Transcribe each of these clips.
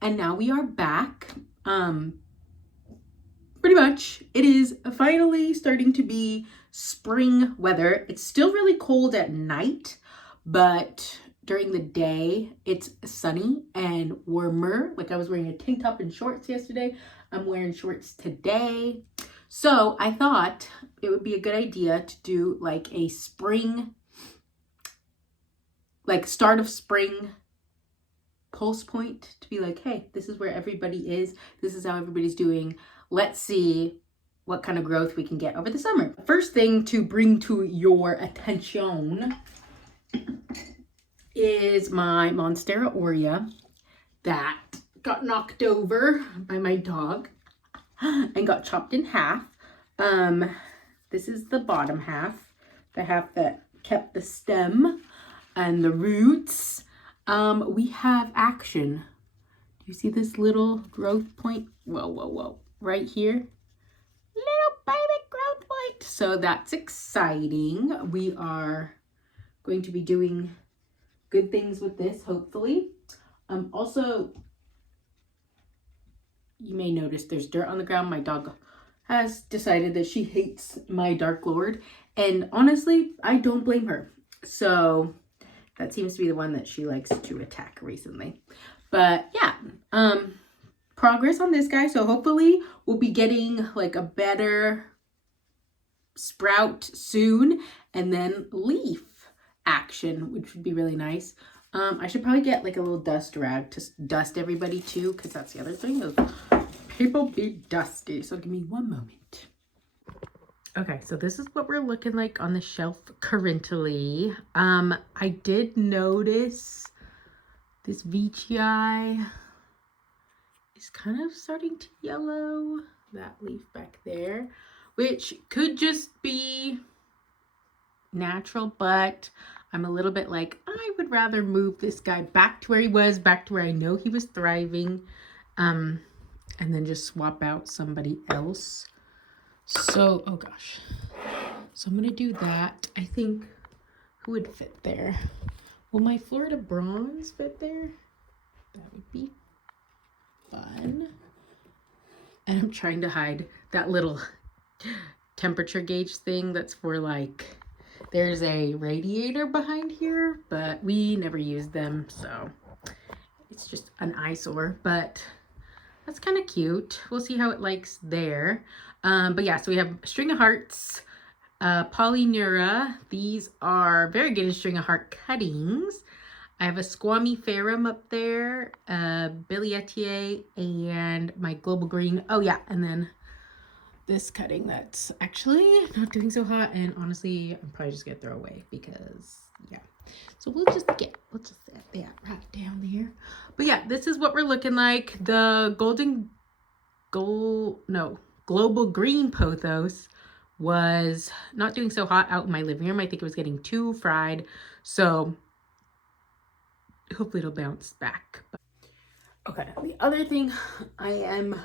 and now we are back. Pretty much, it is finally starting to be spring weather. It's still really cold at night, but during the day, it's sunny and warmer. Like I was wearing a tank top and shorts yesterday. I'm wearing shorts today. So I thought it would be a good idea to do like a spring, like start of spring pulse point, to be like, hey, this is where everybody is. This is how everybody's doing. Let's see what kind of growth we can get over the summer. First thing to bring to your attention is my Monstera aurea that got knocked over by my dog and got chopped in half. This is the bottom half, the half that kept the stem and the roots. We have action. Do you see this little growth point? Whoa. Right here. Little baby growth point. So that's exciting. We are going to be doing good things with this, hopefully. Also, you may notice there's dirt on the ground. My dog has decided that she hates my Dark Lord. And honestly, I don't blame her. So that seems to be the one that she likes to attack recently. But yeah, progress on this guy. So hopefully we'll be getting like a better sprout soon, and then leaf action, which would be really nice. I should probably get like a little dust rag to dust everybody too, because that's the other thing is people be dusty. So give me one moment. Okay, so this is what we're looking like on the shelf currently. I did notice this Veitchii is kind of starting to yellow. That leaf back there, which could just be natural, but I'm a little bit like, I would rather move this guy back to where he was, back to where I know he was thriving, and then just swap out somebody else. So, oh gosh. So I'm going to do that. I think, who would fit there? Will my Florida Bronze fit there? That would be fun. And I'm trying to hide that little temperature gauge thing that's for like, there's a radiator behind here, but we never use them, so it's just an eyesore, but that's kind of cute. We'll see how it likes there. But yeah, so we have String of Hearts, Polyneura. These are very good in String of Heart cuttings. I have a Squammy Ferrum up there, Billietier, and my Global Green. Oh yeah, and then this cutting that's actually not doing so hot, and honestly I'm probably just gonna throw away because yeah. So we'll just set that right down there. But yeah, this is what we're looking like. The Global Green Pothos was not doing so hot out in my living room. I think it was getting too fried, so hopefully it'll bounce back. Okay, the other thing I am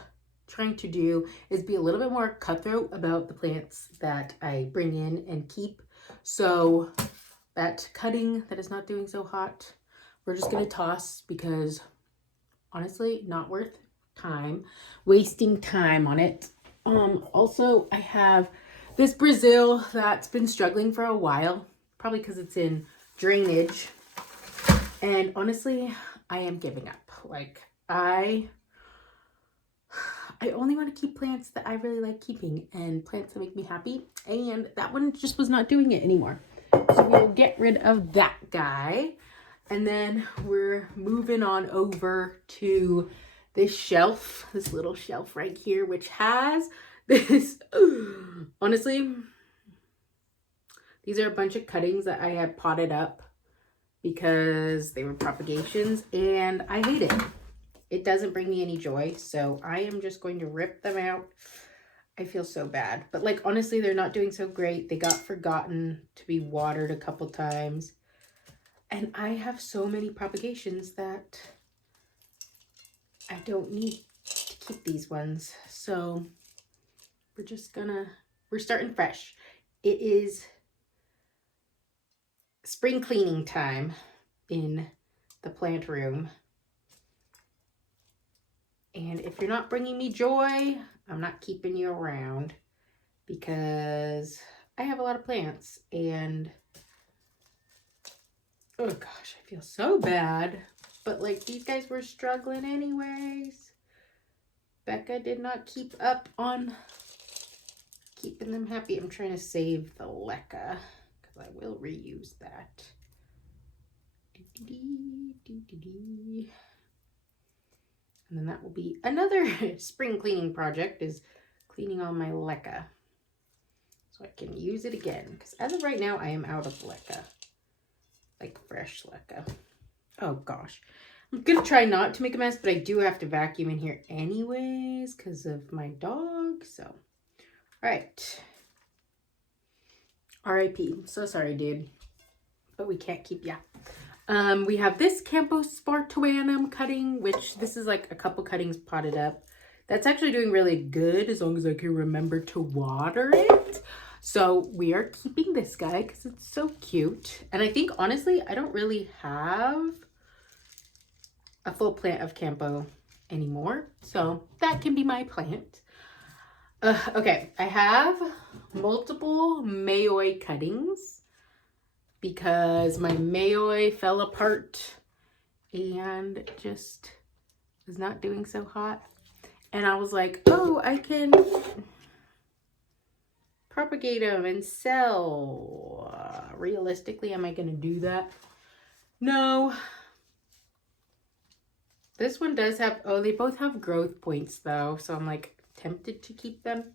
trying to do is be a little bit more cutthroat about the plants that I bring in and keep. So that cutting that is not doing so hot, we're just gonna toss because honestly, not worth wasting time on it. Also, I have this Brazil that's been struggling for a while, probably because it's in drainage. And honestly, I am giving up. Like, I only want to keep plants that I really like keeping and plants that make me happy. And that one just was not doing it anymore. So we'll get rid of that guy. And then we're moving on over to this shelf, this little shelf right here, which has this, honestly, these are a bunch of cuttings that I had potted up because they were propagations, and I hate it. It doesn't bring me any joy, so I am just going to rip them out. I feel so bad, but like honestly, they're not doing so great. They got forgotten to be watered a couple times, and I have so many propagations that I don't need to keep these ones. So we're starting fresh. It is spring cleaning time in the plant room. And if you're not bringing me joy, I'm not keeping you around because I have a lot of plants and oh gosh, I feel so bad. But like these guys were struggling anyways. Becca did not keep up on keeping them happy. I'm trying to save the leca because I will reuse that. And then that will be another spring cleaning project, is cleaning all my leca so I can use it again, because as of right now I am out of leca, like fresh leca. Oh gosh, I'm gonna try not to make a mess, but I do have to vacuum in here anyways because of my dog. So all right, R.I.P. So sorry, dude, but we can't keep ya. We have this Campospartuanum cutting, which this is like a couple cuttings potted up. That's actually doing really good as long as I can remember to water it. So we are keeping this guy because it's so cute. And I think honestly, I don't really have a full plant of Campo anymore. So that can be my plant. Okay, I have multiple Mayoi cuttings because my Mayoi fell apart and just was not doing so hot. And I was like, oh, I can propagate them and sell. Realistically, am I going to do that? No. This one does have, oh, they both have growth points though. So I'm like tempted to keep them.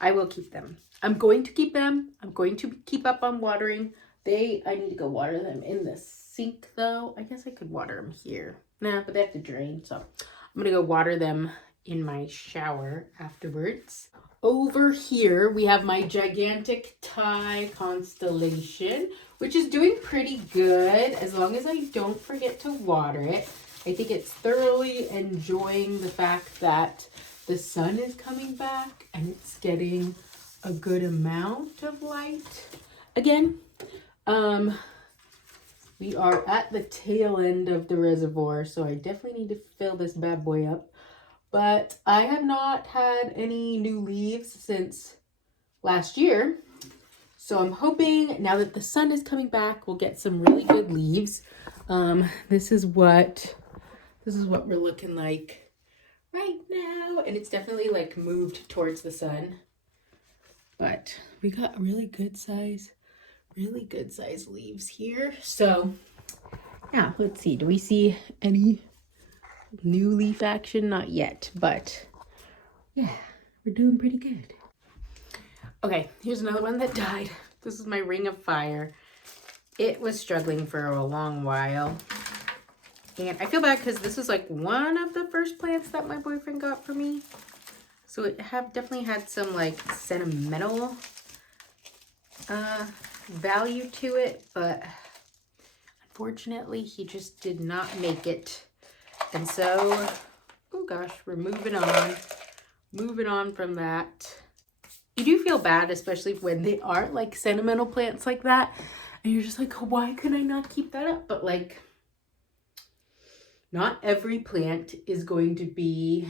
I will keep them. I'm going to keep them. I'm going to keep up on watering. I need to go water them in the sink though. I guess I could water them here. Nah, but they have to drain. So I'm going to go water them in my shower afterwards. Over here, we have my gigantic Thai constellation, which is doing pretty good as long as I don't forget to water it. I think it's thoroughly enjoying the fact that the sun is coming back and it's getting a good amount of light. Again, we are at the tail end of the reservoir, so I definitely need to fill this bad boy up. But I have not had any new leaves since last year. So I'm hoping now that the sun is coming back, we'll get some really good leaves. This is what we're looking like right now. And it's definitely like moved towards the sun. But we got really good size leaves here. So yeah, let's see. Do we see any new leaf action? Not yet, but yeah, we're doing pretty good. Okay, here's another one that died. This is my ring of fire. It was struggling for a long while. And I feel bad because this is like one of the first plants that my boyfriend got for me. So it definitely had some like sentimental value to it, but unfortunately he just did not make it. And so, oh gosh, we're moving on from that. You do feel bad, especially when they are like sentimental plants like that. And you're just like, why could I not keep that up? But like, not every plant is going to be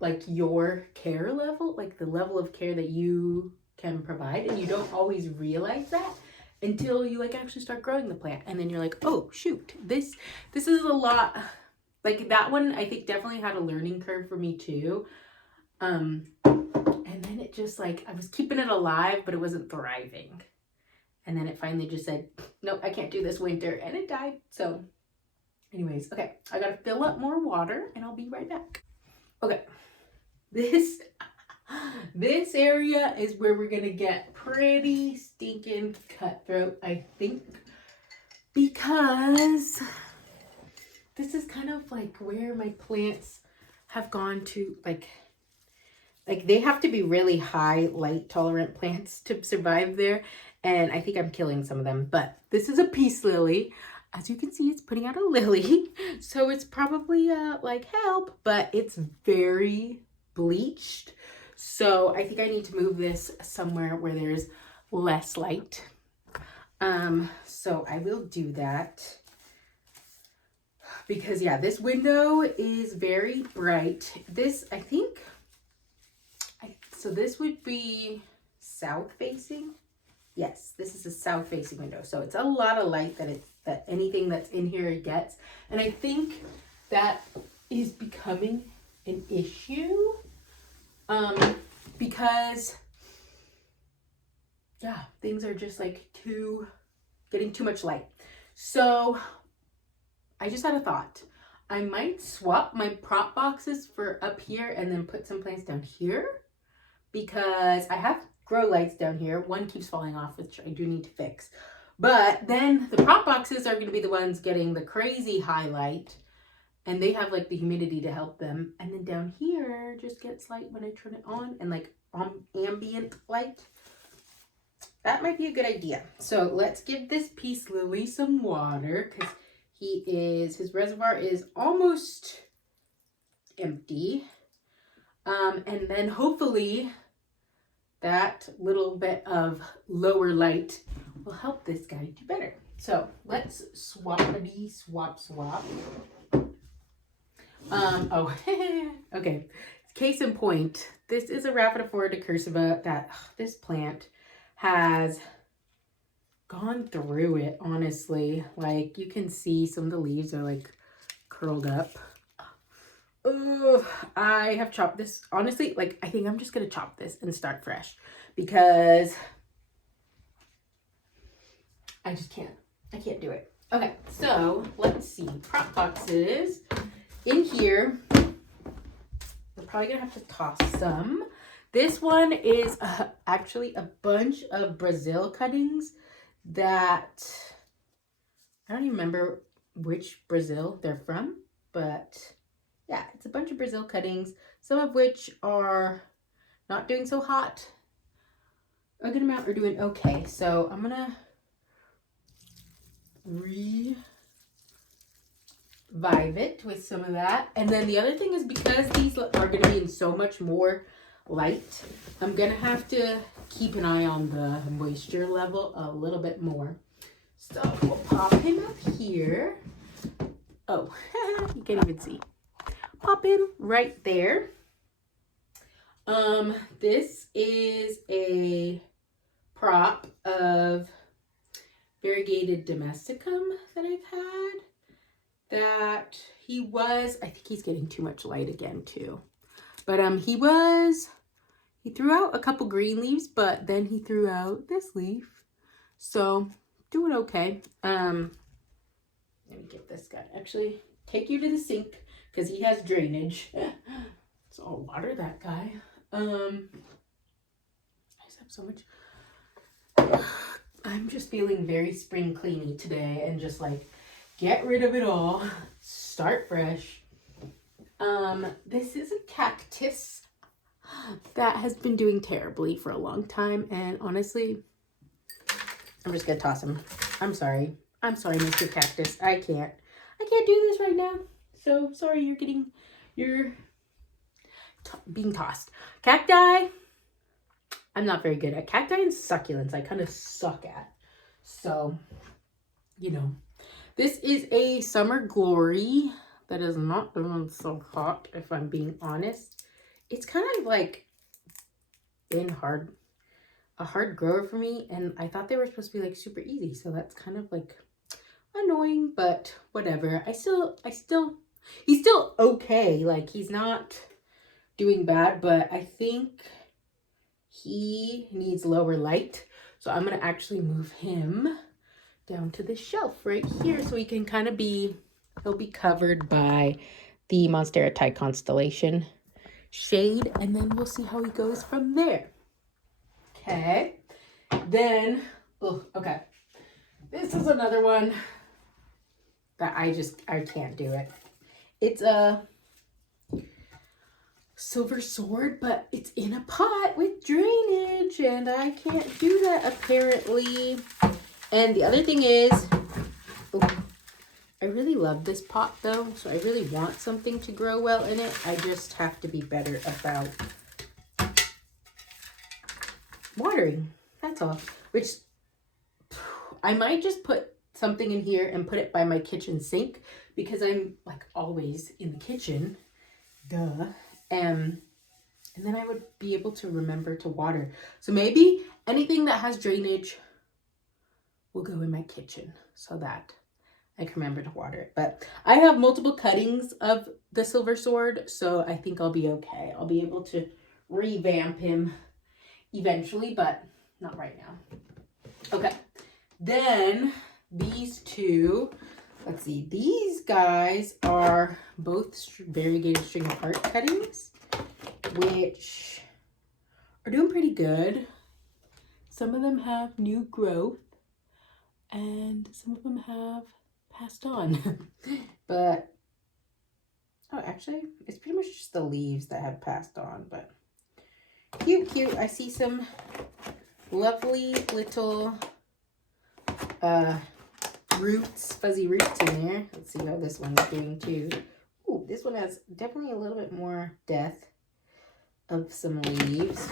like your care level, like the level of care that you can provide. And you don't always realize that until you like actually start growing the plant. And then you're like, oh shoot, this is a lot. Like that one, I think definitely had a learning curve for me too. And then it just like, I was keeping it alive, but it wasn't thriving. And then it finally just said, nope, I can't do this winter. And it died. So anyways, okay, I gotta fill up more water and I'll be right back. Okay, this area is where we're gonna get pretty stinking cutthroat, I think, because this is kind of like where my plants have gone to, like they have to be really high light tolerant plants to survive there. And I think I'm killing some of them, but this is a peace lily. As you can see, it's putting out a lily. So it's probably like help, but it's very bleached. So I think I need to move this somewhere where there's less light. So I will do that. Because yeah, this window is very bright. This, I think, so this would be south facing. Yes, this is a south facing window. So it's a lot of light that anything that's in here gets. And I think that is becoming an issue. Because yeah, things are just like getting too much light. So I just had a thought. I might swap my prop boxes for up here and then put some plants down here, because I have grow lights down here. One keeps falling off, which I do need to fix. But then the prop boxes are going to be the ones getting the crazy highlight, and they have like the humidity to help them. And then down here just gets light when I turn it on, and like ambient light. That might be a good idea. So let's give this peace lily some water, because his reservoir is almost empty. And then hopefully that little bit of lower light will help this guy do better. So let's swap. Oh, okay. Case in point, this is a Rhaphidophora decursiva that this plant has gone through it, honestly. Like, you can see some of the leaves are like curled up. Oh, I have chopped this. Honestly, like, I think I'm just gonna chop this and start fresh, because I just can't. I can't do it. Okay, so let's see. Prop boxes. In here, we're probably gonna have to toss some. This one is actually a bunch of Brazil cuttings that I don't even remember which Brazil they're from, but yeah, it's a bunch of Brazil cuttings, some of which are not doing so hot. A good amount are doing okay. So I'm gonna revive it with some of that. And then the other thing is, because these are gonna be in so much more light, I'm gonna have to keep an eye on the moisture level a little bit more. So we'll pop him up here. Oh, you can't even see. Pop him right there. This is a prop of variegated domesticum that I've had. That I think he's getting too much light again too. But he threw out a couple green leaves, but then he threw out this leaf. So doing okay. Let me get this guy. Actually, take you to the sink, because he has drainage. So I'll water that guy. I just have so much. I'm just feeling very spring cleany today, and just like get rid of it all, start fresh. This is a cactus that has been doing terribly for a long time, and honestly, I'm just gonna toss him. I'm sorry, Mr. Cactus. I can't do this right now. So sorry, you're being tossed. Cacti, I'm not very good at. Cacti and succulents, I kind of suck at. So, you know, this is a Summer Glory that is not doing so hot, if I'm being honest. It's kind of like been a hard grower for me, and I thought they were supposed to be like super easy, so that's kind of like annoying, but whatever. He's still okay. Like, he's not doing bad, but I think he needs lower light. So I'm gonna actually move him down to the shelf right here, so he can kind of he'll be covered by the Monstera Thai Constellation shade, and then we'll see how he goes from there. Okay, then, okay. This is another one that I can't do it. It's a silver sword, but it's in a pot with drainage, and I can't do that apparently. And the other thing is, I really love this pot though, so I really want something to grow well in it. I just have to be better about watering. That's all. Which I might just put something in here and put it by my kitchen sink, because I'm like always in the kitchen, duh. And then I would be able to remember to water. So maybe anything that has drainage will go in my kitchen so that I can remember to water it. But I have multiple cuttings of the silver sword, so I think I'll be okay. I'll be able to revamp him eventually, but not right now. Okay, then these two, let's see, these guys are both variegated string of heart cuttings, which are doing pretty good. Some of them have new growth and some of them have passed on. But, oh, actually, it's pretty much just the leaves that have passed on, but cute, cute. I see some lovely little roots, fuzzy roots in there. Let's see how this one's doing too. Ooh, this one has definitely a little bit more depth of some leaves.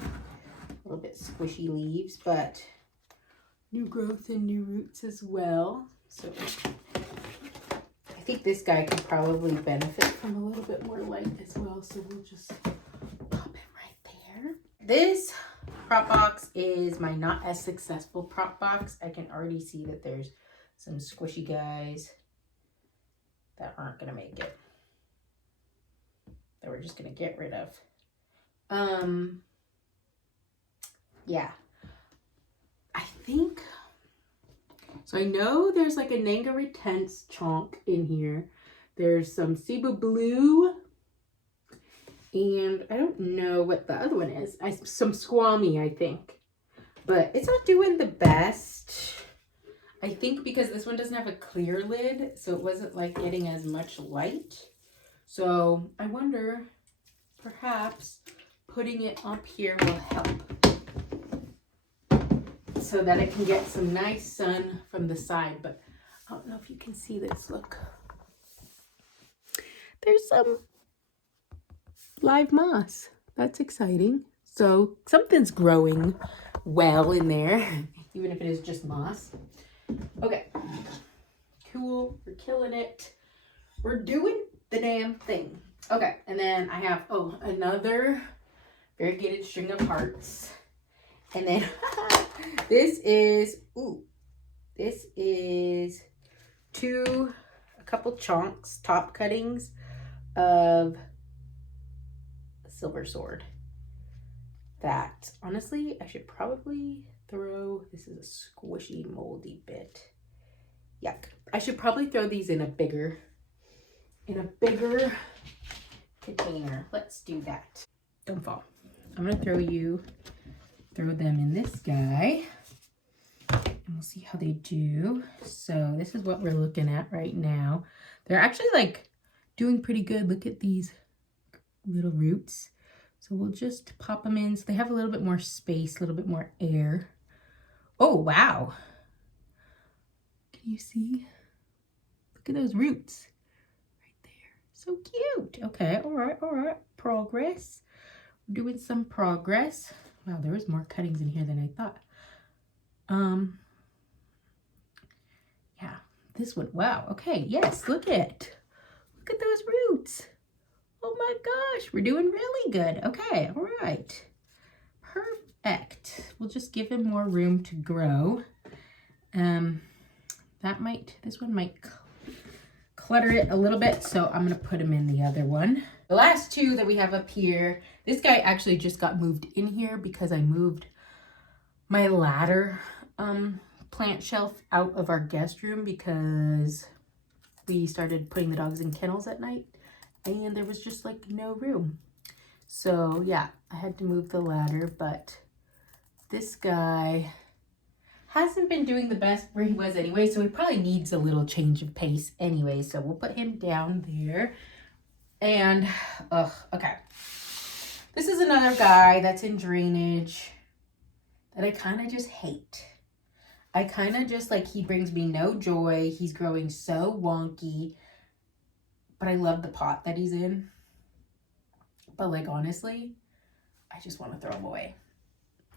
A little bit squishy leaves, but new growth and new roots as well. So I think this guy could probably benefit from a little bit more light as well. So we'll just pop him right there. This prop box is my not as successful prop box. I can already see that there's some squishy guys that aren't gonna make it, that we're just gonna get rid of. Yeah, I think so. I know there's like a Nanga Tense chonk in here. There's some Cebu Blue, and I don't know what the other one is. Some Squammy, I think. But it's not doing the best. I think because this one doesn't have a clear lid, so it wasn't like getting as much light. So I wonder, perhaps putting it up here will help, so that it can get some nice sun from the side. But I don't know if you can see this. Look. There's some live moss. That's exciting. So something's growing well in there, even if it is just moss. Okay. Cool. We're killing it. We're doing the damn thing. Okay. And then I have, another variegated string of hearts. And then this is a couple chunks, top cuttings of silver sword that honestly I should probably throw. This is a squishy moldy bit. Yuck. I should probably throw these in a bigger container. Let's do that. Don't fall. I'm gonna throw them in this guy and we'll see how they do. So this is what we're looking at right now. They're actually like doing pretty good. Look at these little roots. So we'll just pop them in so they have a little bit more space, a little bit more air. Oh, wow. Can you see? Look at those roots right there. So cute. Okay, all right. Progress. We're doing some progress. Wow, there was more cuttings in here than I thought. Yeah, this one. Wow. Okay, yes, look at those roots. Oh my gosh, we're doing really good. Okay, all right. Perfect. We'll just give him more room to grow. This one might clutter it a little bit, so I'm gonna put him in the other one. The last two that we have up here, this guy actually just got moved in here because I moved my ladder plant shelf out of our guest room because we started putting the dogs in kennels at night and there was just like no room. So yeah, I had to move the ladder, but this guy hasn't been doing the best where he was anyway, so he probably needs a little change of pace anyway. So we'll put him down there. And, okay. This is another guy that's in drainage that I kind of just hate. I kind of just like, he brings me no joy. He's growing so wonky, but I love the pot that he's in. But like, honestly, I just want to throw him away.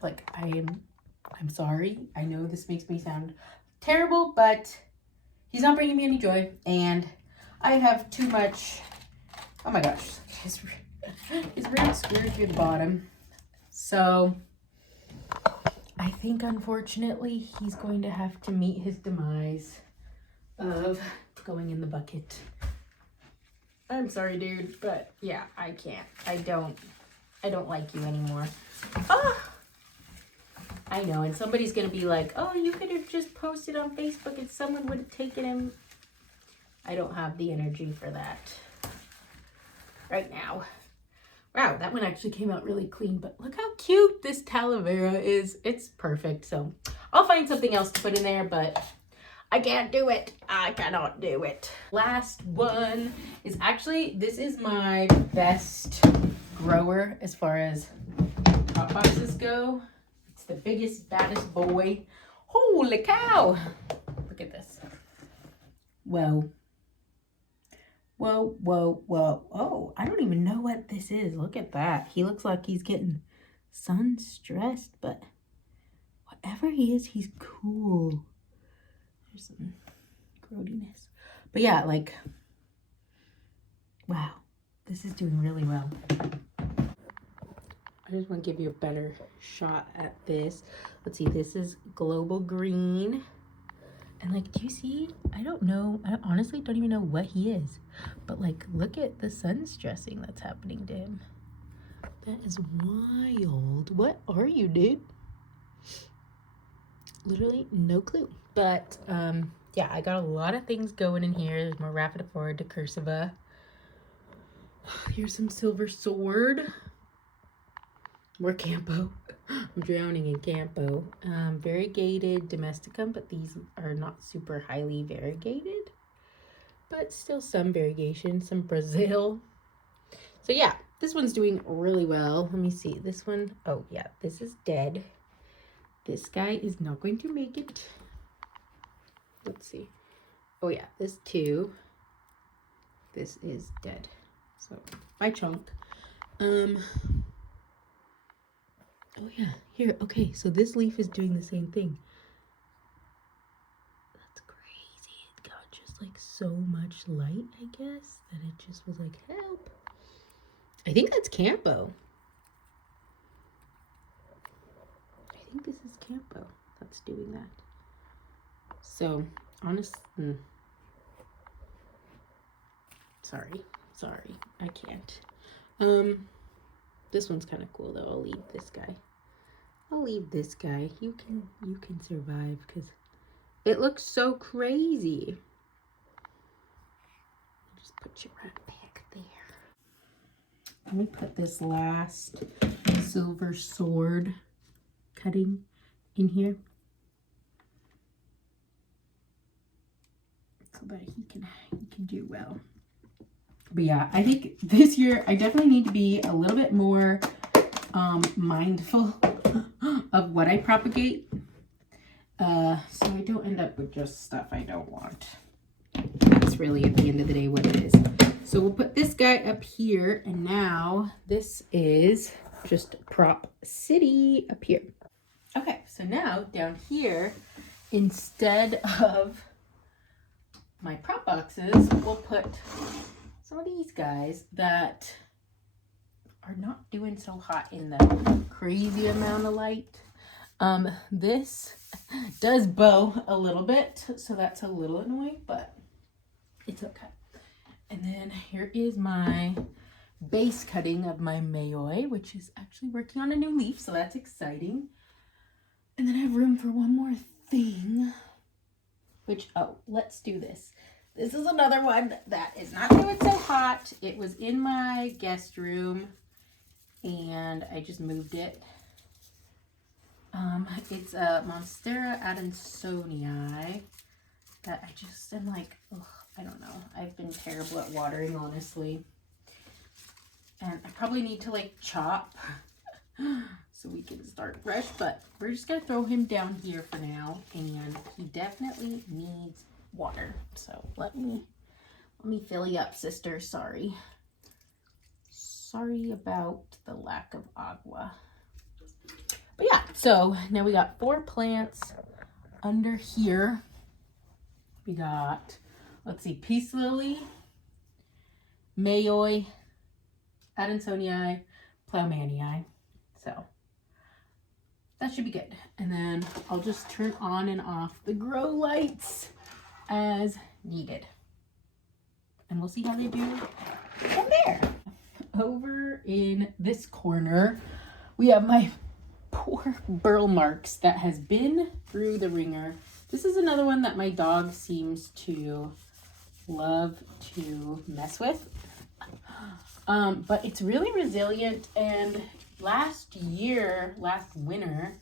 Like, I'm sorry. I know this makes me sound terrible, but he's not bringing me any joy, and I have too much. Oh my gosh, his root squared through the bottom. So I think unfortunately he's going to have to meet his demise of going in the bucket. I'm sorry, dude, but yeah, I can't. I don't like you anymore. Ah! I know, and somebody's gonna be like, oh, you could have just posted on Facebook and someone would have taken him. I don't have the energy for that right now. Wow, that one actually came out really clean, but look how cute this Talavera is. It's perfect. So I'll find something else to put in there, but I can't do it. I cannot do it. Last one is actually, this is my best grower as far as pot boxes go. It's the biggest, baddest boy. Holy cow. Look at this. Whoa. Whoa, whoa, whoa. Oh, I don't even know what this is. Look at that. He looks like he's getting sun stressed, but whatever he is, he's cool. There's some growiness. But yeah, like, wow, this is doing really well. I just want to give you a better shot at this. Let's see, this is global green. And like, do you see? I don't know. I honestly don't even know what he is. But like, look at the sun stressing that's happening to him. That is wild. What are you, dude? Literally no clue. But yeah, I got a lot of things going in here. There's more Rhaphidophora decursiva. Here's some silver sword. More Campo. I'm drowning in Campo. Variegated domesticum, but these are not super highly variegated. But still some variegation, some Brazil. So yeah, this one's doing really well. Let me see. This one, oh yeah, this is dead. This guy is not going to make it. Let's see. Oh yeah, this too. This is dead. So by chunk. Oh yeah, here, okay, so this leaf is doing the same thing. That's crazy. It got just like so much light, I guess, that it just was like, help. I think that's Campo. I think this is Campo that's doing that. So, honestly, sorry, I can't. This one's kind of cool though. I'll leave this guy. You can survive because it looks so crazy. Just put you right back there. Let me put this last silver sword cutting in here so that he can do well. But yeah, I think this year I definitely need to be a little bit more mindful of what I propagate, so I don't end up with just stuff I don't want. That's really at the end of the day what it is. So we'll put this guy up here, and now this is just prop city up here. Okay, so now down here, instead of my prop boxes, we'll put some of these guys that are not doing so hot in the crazy amount of light. This does bow a little bit, so that's a little annoying, but it's okay. And then here is my base cutting of my Mayoi, which is actually working on a new leaf, so that's exciting. And then I have room for one more thing, which, oh, let's do this. This is another one that is not doing so hot. It was in my guest room, and I just moved it. It's a Monstera Adansonii that I just am like, ugh, I don't know. I've been terrible at watering, honestly. And I probably need to like chop so we can start fresh, but we're just gonna throw him down here for now, and he definitely needs water. So let me fill you up, sister. Sorry about the lack of agua. But yeah, so now we got 4 plants under here. We got, let's see, Peace Lily, Mayoi, Adansonii, Plowmanii. So that should be good. And then I'll just turn on and off the grow lights as needed. And we'll see how they do from there. Over in this corner, we have my poor burl marks that has been through the ringer. This is another one that my dog seems to love to mess with. But it's really resilient, and last winter,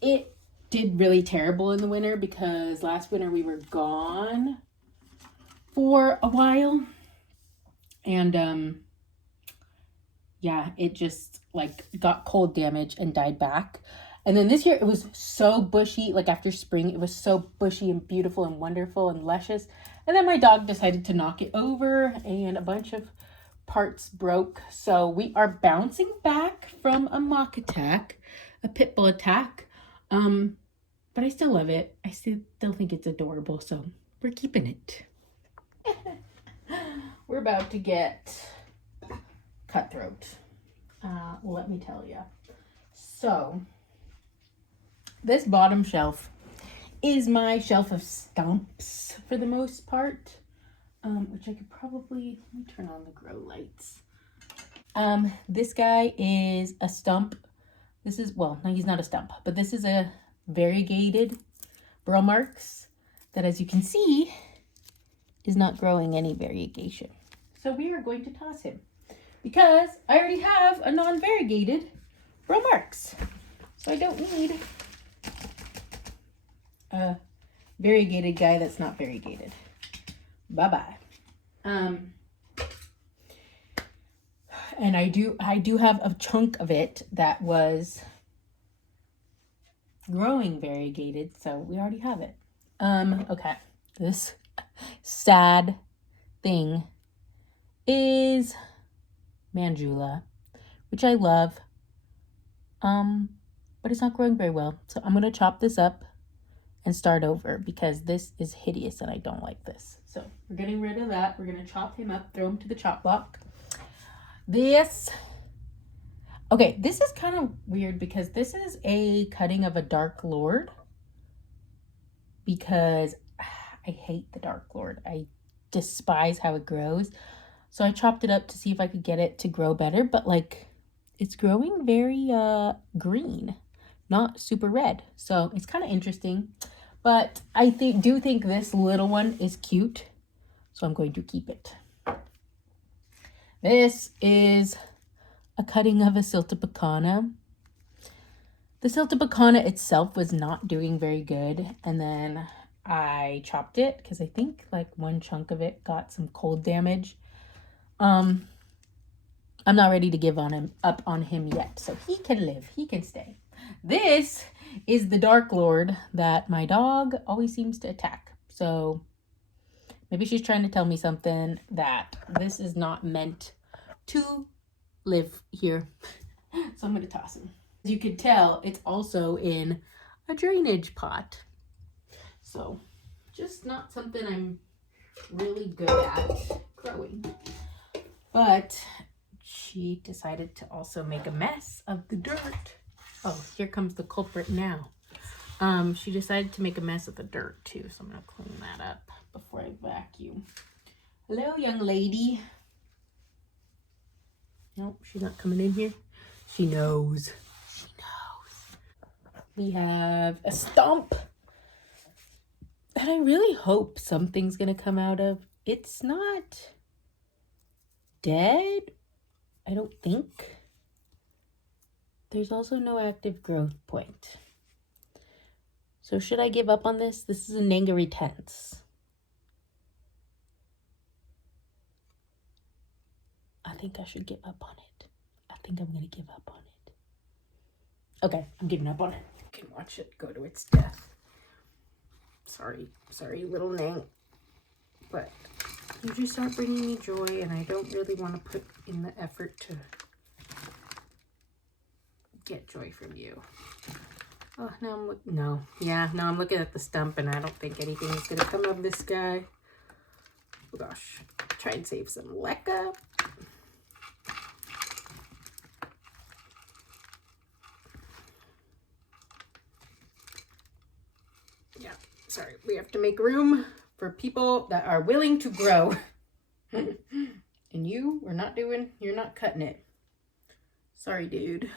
it did really terrible in the winter because last winter we were gone for a while, and yeah, it just like got cold damage and died back. And then this year it was so bushy, like after spring it was so bushy and beautiful and wonderful and luscious. And then my dog decided to knock it over and a bunch of parts broke. So we are bouncing back from a mock attack, a pit bull attack. But I still love it. I still think it's adorable, so we're keeping it. We're about to get cutthroat. Let me tell you. So this bottom shelf is my shelf of stumps for the most part, which I could probably, let me turn on the grow lights. This guy is a stump. This is, well, no, he's not a stump, but this is a variegated burl marks that, as you can see, is not growing any variegation. So we are going to toss him because I already have a non-variegated burl marks. So I don't need a variegated guy that's not variegated. Bye-bye. And I do have a chunk of it that was growing variegated, so we already have it. Okay. This sad thing is Mandula, which I love. But it's not growing very well. So I'm going to chop this up and start over because this is hideous and I don't like this. So we're getting rid of that. We're going to chop him up, throw him to the chop block. This is kind of weird because this is a cutting of a Dark Lord because I hate the Dark Lord. I despise how it grows. So I chopped it up to see if I could get it to grow better, but like it's growing very green, not super red. So it's kind of interesting, but I do think this little one is cute. So I'm going to keep it. This is a cutting of a Siltepecana. The Siltepecana itself was not doing very good. And then I chopped it because I think like one chunk of it got some cold damage. I'm not ready to give up on him yet. So he can live. He can stay. This is the Dark Lord that my dog always seems to attack. So maybe she's trying to tell me something that this is not meant to live here. So I'm going to toss him. As you can tell, it's also in a drainage pot. So just not something I'm really good at growing. But she decided to also make a mess of the dirt. Oh, here comes the culprit now. She decided to make a mess of the dirt too. So I'm going to clean that up before I vacuum. Hello, young lady. Nope, she's not coming in here. She knows. She knows. We have a stump that I really hope something's going to come out of. It's not dead, I don't think. There's also no active growth point. So should I give up on this? This is a Nangary tense. I think I should give up on it. I think I'm going to give up on it. Okay, I'm giving up on it. You can watch it go to its death. Sorry, little Nang. But you just start bringing me joy, and I don't really want to put in the effort to get joy from you. Oh, now I'm looking. No, yeah, no, I'm looking at the stump, and I don't think anything is gonna come of this guy. Oh gosh, try and save some leca. Yeah, sorry, we have to make room for people that are willing to grow. And you, you're not cutting it. Sorry, dude.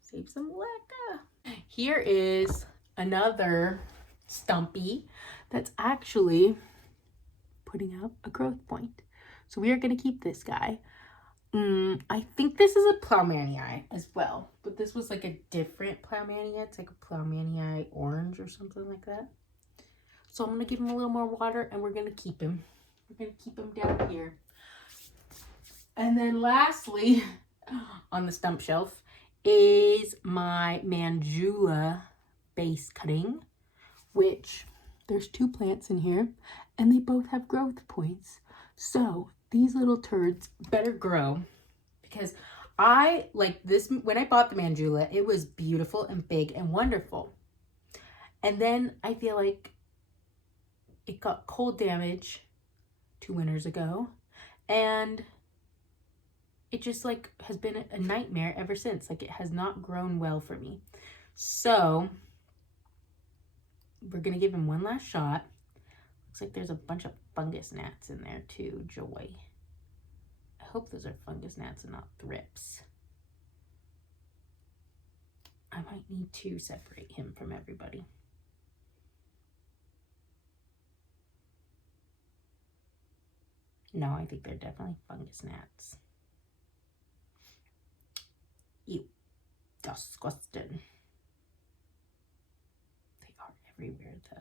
Save some leca. Here is another stumpy that's actually putting out a growth point. So we are going to keep this guy. I think this is a Plowmanii as well, but this was like a different Plowmanii. It's like a Plowmanii orange or something like that. So I'm going to give him a little more water, and we're going to keep him. We're going to keep him down here. And then lastly, on the stump shelf is my Mandula base cutting, which there's 2 plants in here, and they both have growth points. So these little turds better grow, because I like this. When I bought the Mandula, it was beautiful and big and wonderful. And then I feel like it got cold damage 2 winters ago, and it just like has been a nightmare ever since. Like, it has not grown well for me. So we're gonna give him one last shot. Looks like there's a bunch of fungus gnats in there too. Joy. I hope those are fungus gnats and not thrips. I might need to separate him from everybody. No, I think they're definitely fungus gnats. Ew. Disgusting. They are everywhere though.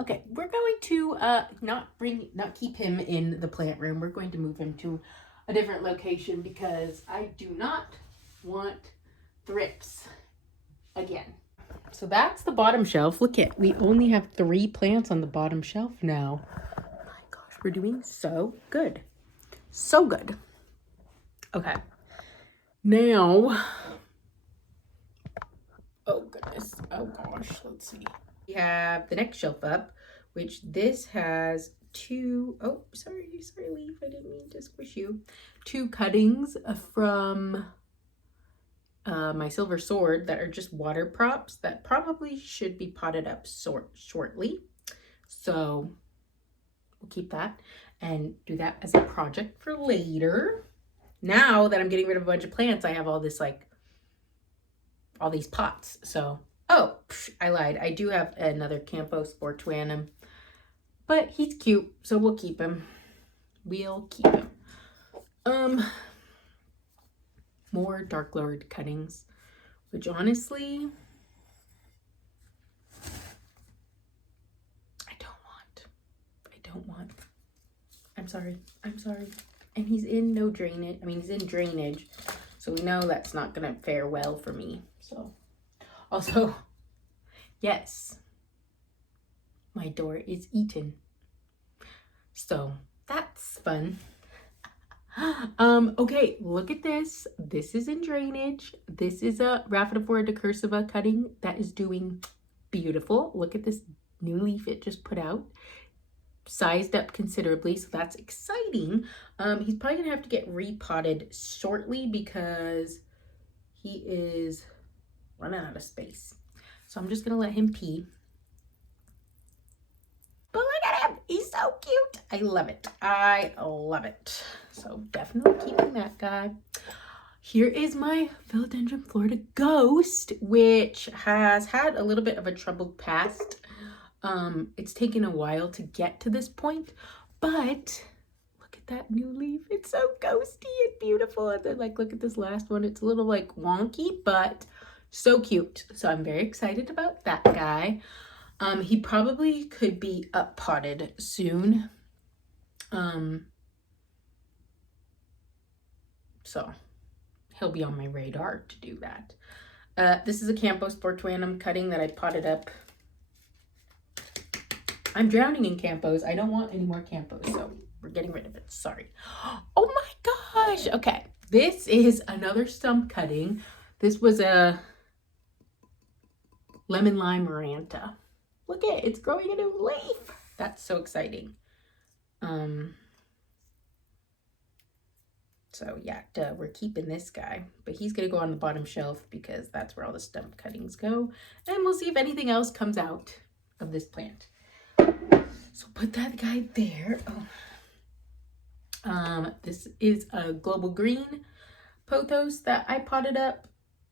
Okay, we're going to not keep him in the plant room. We're going to move him to a different location because I do not want thrips again. So that's the bottom shelf. Look at, we only have 3 plants on the bottom shelf now. Oh my gosh, we're doing so good. So good. Okay. Now, oh goodness, oh gosh, let's see. We have the next shelf up, which this has 2, oh, sorry, leaf, I didn't mean to squish you. 2 cuttings from my silver sword that are just water props that probably should be potted up shortly. So we'll keep that and do that as a project for later. Now that I'm getting rid of a bunch of plants, I have all this, like, all these pots. So, oh, I lied. I do have another Campos Sportuanum, but he's cute, so we'll keep him. We'll keep him. More Dark Lord cuttings, which honestly, I don't want. I'm sorry. And he's in no drainage. I mean, he's in drainage, so we know that's not gonna fare well for me. So, also, yes, my door is eaten. So that's fun. Okay, look at this. This is in drainage. This is a Rhaphidophora decursiva cutting that is doing beautiful. Look at this new leaf it just put out. Sized up considerably, so that's exciting. He's probably gonna have to get repotted shortly because he is running out of space. So I'm just gonna let him pee. But look at him, he's so cute. I love it. I love it. So definitely keeping that guy. Here is my Philodendron Florida Ghost, which has had a little bit of a troubled past. It's taken a while to get to this point, but look at that new leaf. It's so ghosty and beautiful. And then, like, look at this last one. It's a little, like, wonky, but so cute. So I'm very excited about that guy. He probably could be up potted soon. So he'll be on my radar to do that. This is a Campos Sportuanum cutting that I potted up. I'm drowning in Campos. I don't want any more Campos, so we're getting rid of it. Sorry. Oh my gosh. Okay. This is another stump cutting. This was a lemon lime maranta. Look at it, it's growing a new leaf. That's so exciting. So yeah, we're keeping this guy, but he's gonna go on the bottom shelf because that's where all the stump cuttings go. And we'll see if anything else comes out of this plant. So put that guy there. This is a global green pothos that I potted up.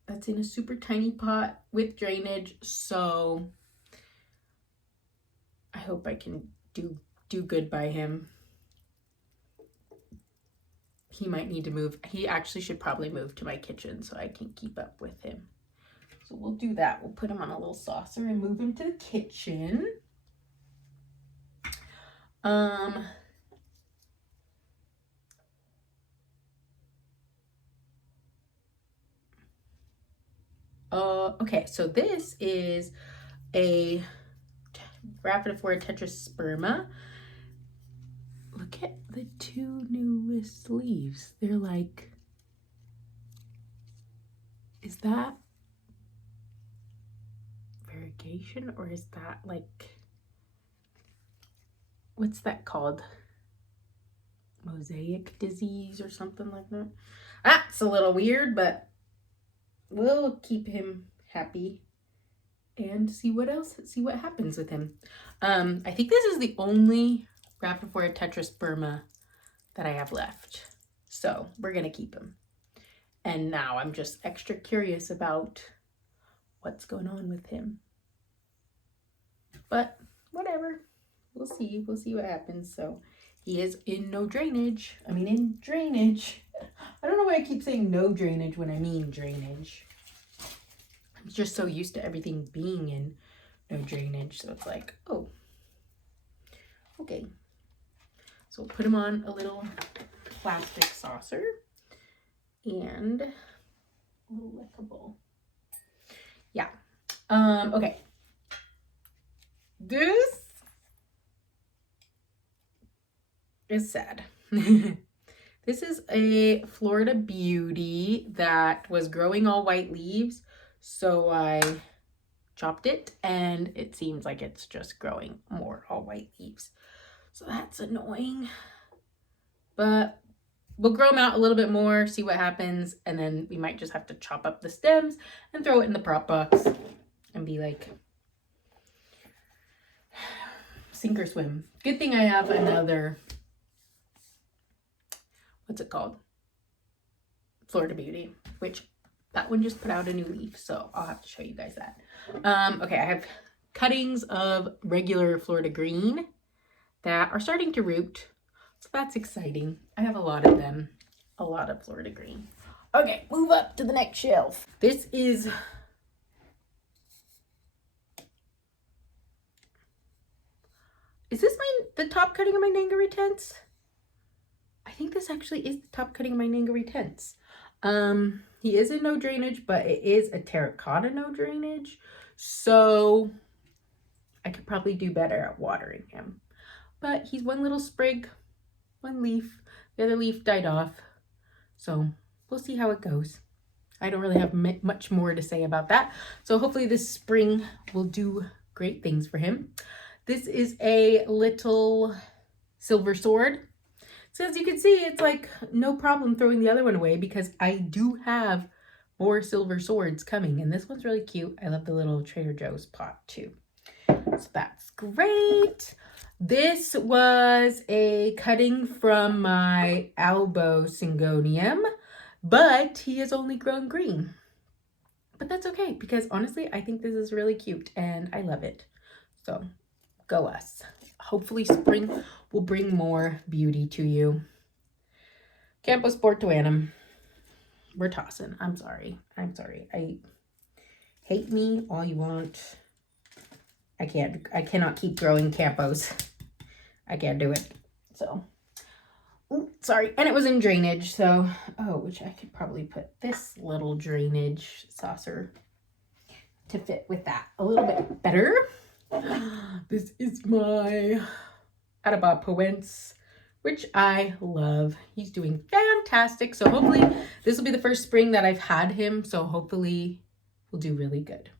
That's in a super tiny pot with drainage. So I hope I can do good by him. He might need to move. He actually should probably move to my kitchen so I can keep up with him. So we'll do that. We'll put him on a little saucer and move him to the kitchen. Okay, so this is a Rhaphidophora tetrasperma. Look at the two newest leaves. They're like, is that variegation or is that like, what's that called? Mosaic disease or something like that. That's a little weird, but we'll keep him happy and see what happens with him. I think this is the only Rhaphidophora tetrasperma that I have left. So we're gonna keep him. And now I'm just extra curious about what's going on with him. But whatever, we'll see what happens. So he is in no drainage. I mean in drainage. I don't know why I keep saying no drainage when I mean drainage. I'm just so used to everything being in no drainage. So it's like, oh, okay. So we'll put him on a little plastic saucer and a little lickable. Yeah. Okay. This is sad. This is a Florida Beauty that was growing all white leaves. So I chopped it and it seems like it's just growing more all white leaves. So that's annoying, but we'll grow them out a little bit more, see what happens. And then we might just have to chop up the stems and throw it in the prop box and be like, sink or swim. Good thing I have another, what's it called? Florida Beauty, which that one just put out a new leaf. So I'll have to show you guys that. Okay, I have cuttings of regular Florida Green that are starting to root. So that's exciting. I have a lot of them, a lot of Florida Green. Okay, move up to the next shelf. This is this the top cutting of my Nangary-tense? I think this actually is the top cutting of my Nangary-tense. He is in no drainage, but it is a terracotta no drainage. So I could probably do better at watering him. But he's one little sprig, one leaf. The other leaf died off. So we'll see how it goes. I don't really have much more to say about that. So hopefully this spring will do great things for him. This is a little silver sword. So as you can see, it's like no problem throwing the other one away because I do have more silver swords coming. And this one's really cute. I love the little Trader Joe's pot too. So that's great. This was a cutting from my Albo Syngonium, but he has only grown green. But that's okay because honestly, I think this is really cute and I love it. So go us. Hopefully spring will bring more beauty to you. Campo Sportuanum. We're tossing. I'm sorry. I hate me all you want. I cannot keep growing Campos. I can't do it. So, ooh, sorry. And it was in drainage. So, which I could probably put this little drainage saucer to fit with that a little bit better. This is my Atabapoense, which I love. He's doing fantastic. So hopefully this will be the first spring that I've had him. So hopefully we'll do really good.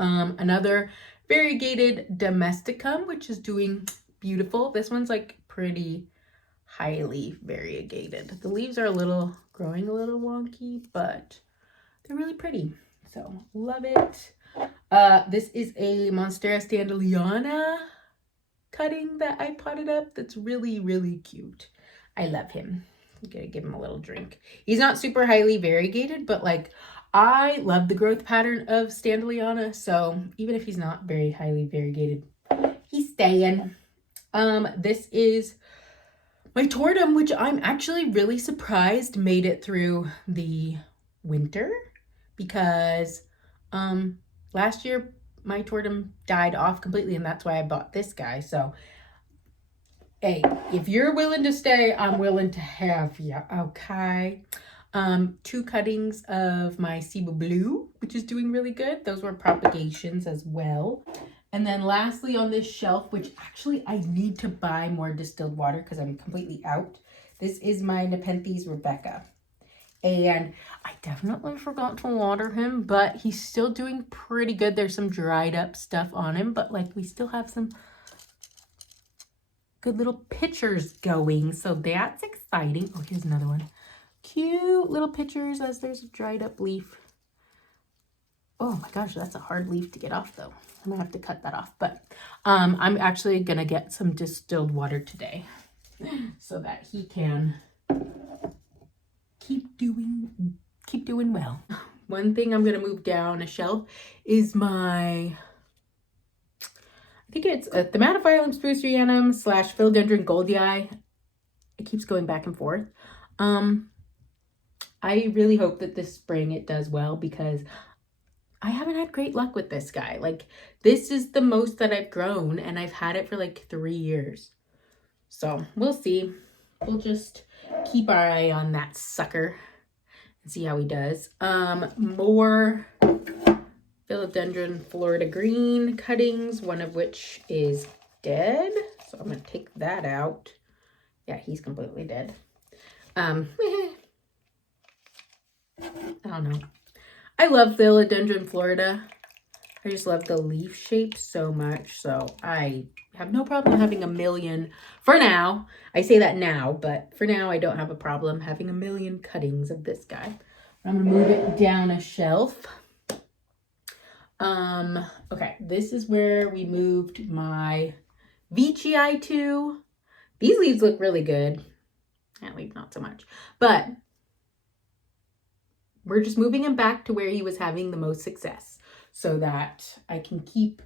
Another variegated domesticum, which is doing beautiful. This one's like pretty highly variegated. The leaves are growing a little wonky, but they're really pretty. So love it. This is a Monstera standalliana cutting that I potted up. That's really, really cute. I love him. I'm gonna give him a little drink. He's not super highly variegated, but like I love the growth pattern of standalliana. So even if he's not very highly variegated, he's staying. This is my tortum, which I'm actually really surprised made it through the winter, because last year my tortum died off completely, and that's why I bought this guy. So hey, if you're willing to stay, I'm willing to have you, okay? 2 cuttings of my Cebu Blue, which is doing really good. Those were propagations as well. And then lastly on this shelf, which actually I need to buy more distilled water because I'm completely out. This is my Nepenthes Rebecca. And I definitely forgot to water him, but he's still doing pretty good. There's some dried up stuff on him, but like we still have some good little pictures going. So that's exciting. Oh, here's another one. Cute little pictures as there's a dried up leaf. Oh my gosh, that's a hard leaf to get off though. I'm gonna have to cut that off, but I'm actually gonna get some distilled water today so that he can keep doing well. One thing I'm gonna move down a shelf is my, I think it's a Thaumatophyllum sprucerianum / Philodendron goldii. It keeps going back and forth. I really hope that this spring it does well, because I haven't had great luck with this guy. Like, this is the most that I've grown, and I've had it for like 3 years. So we'll see. We'll just keep our eye on that sucker and see how he does. More Philodendron Florida Green cuttings, one of which is dead. So I'm going to take that out. Yeah, he's completely dead. I don't know. I love Philodendron Florida. I just love the leaf shape so much. So I have no problem having a million for now. I say that now, but for now I don't have a problem having a million cuttings of this guy. I'm going to move it down a shelf. Okay, this is where we moved my Veitchii to. These leaves look really good. That leaf not so much. But we're just moving him back to where he was having the most success so that I can keep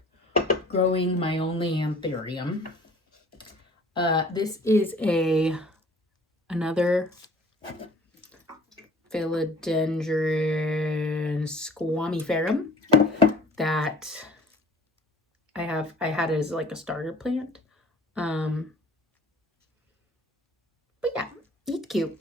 growing my only anthurium. This is another Philodendron squamiferum that I had it as like a starter plant. But yeah, he's cute.